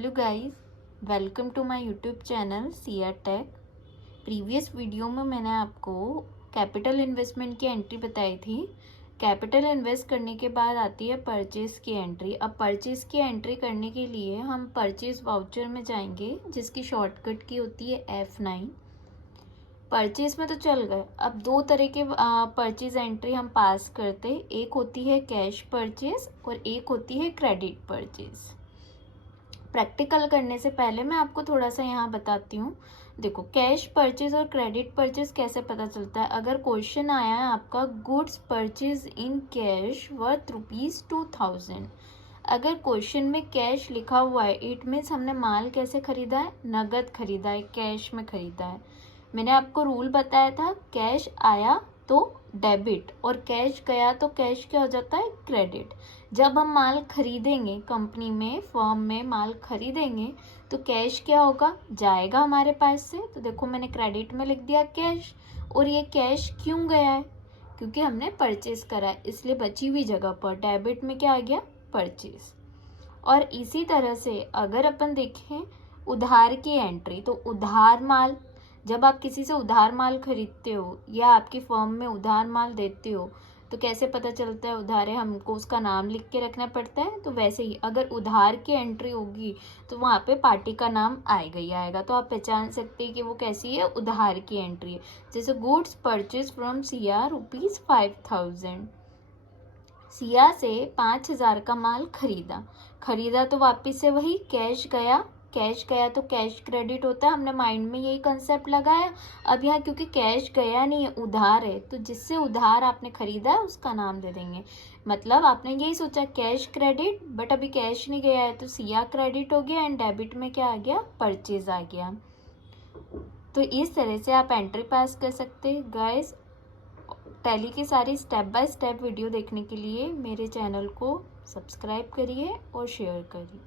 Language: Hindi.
Hello guys, welcome to my YouTube channel CR tech. Previous video में मैंने आपको कैपिटल इन्वेस्टमेंट की एंट्री बताई थी। कैपिटल इन्वेस्ट करने के बाद आती है परचेज की एंट्री। अब परचेज की एंट्री करने के लिए हम परचेज वाउचर में जाएंगे, जिसकी शॉर्टकट की होती है F9। परचेज में तो चल गए। अब दो तरह के परचेज एंट्री हम पास करते, एक होती है कैश परचेज और एक होती है क्रेडिट परचेज। प्रैक्टिकल करने से पहले मैं आपको थोड़ा सा यहाँ बताती हूँ। देखो, कैश परचेज और क्रेडिट परचेज कैसे पता चलता है। अगर क्वेश्चन आया है आपका goods purchase in cash worth ₹2000, अगर क्वेश्चन में कैश लिखा हुआ है, इट मीन्स हमने माल कैसे खरीदा है, नगद खरीदा है, कैश में खरीदा है। मैंने आपको रूल बताया था, कैश आया तो डेबिट और कैश गया तो कैश क्या हो जाता है, क्रेडिट। जब हम माल खरीदेंगे, कंपनी में, फर्म में माल खरीदेंगे, तो कैश क्या होगा, जाएगा हमारे पास से। तो देखो, मैंने क्रेडिट में लिख दिया कैश। और ये कैश क्यों गया है, क्योंकि हमने परचेज करा है, इसलिए बची हुई जगह पर डेबिट में क्या आ गया, परचेज। और इसी तरह से अगर अपन देखें उधार की एंट्री, तो उधार माल, जब आप किसी से उधार माल खरीदते हो या आपकी फर्म में उधार माल देते हो, तो कैसे पता चलता है उधार है, हमको उसका नाम लिख के रखना पड़ता है। तो वैसे ही अगर उधार की एंट्री होगी तो वहाँ पे पार्टी का नाम आएगा ही आएगा, तो आप पहचान सकते हैं कि वो कैसी है, उधार की एंट्री है। जैसे goods purchase from CR ₹5000, Siya से 5000 का माल खरीदा तो वापस से वही कैश गया तो कैश क्रेडिट होता है। हमने माइंड में यही कंसेप्ट लगाया। अब यहाँ क्योंकि कैश गया नहीं है, उधार है, तो जिससे उधार आपने खरीदा है उसका नाम दे देंगे। मतलब आपने यही सोचा कैश क्रेडिट, बट अभी कैश नहीं गया है तो सिया क्रेडिट हो गया एंड डेबिट में क्या आ गया, परचेज आ गया। तो इस तरह से आप एंट्री पास कर सकते हैं गाइस। टैली की सारी स्टेप बाय स्टेप वीडियो देखने के लिए मेरे चैनल को सब्सक्राइब करिए और शेयर करिए।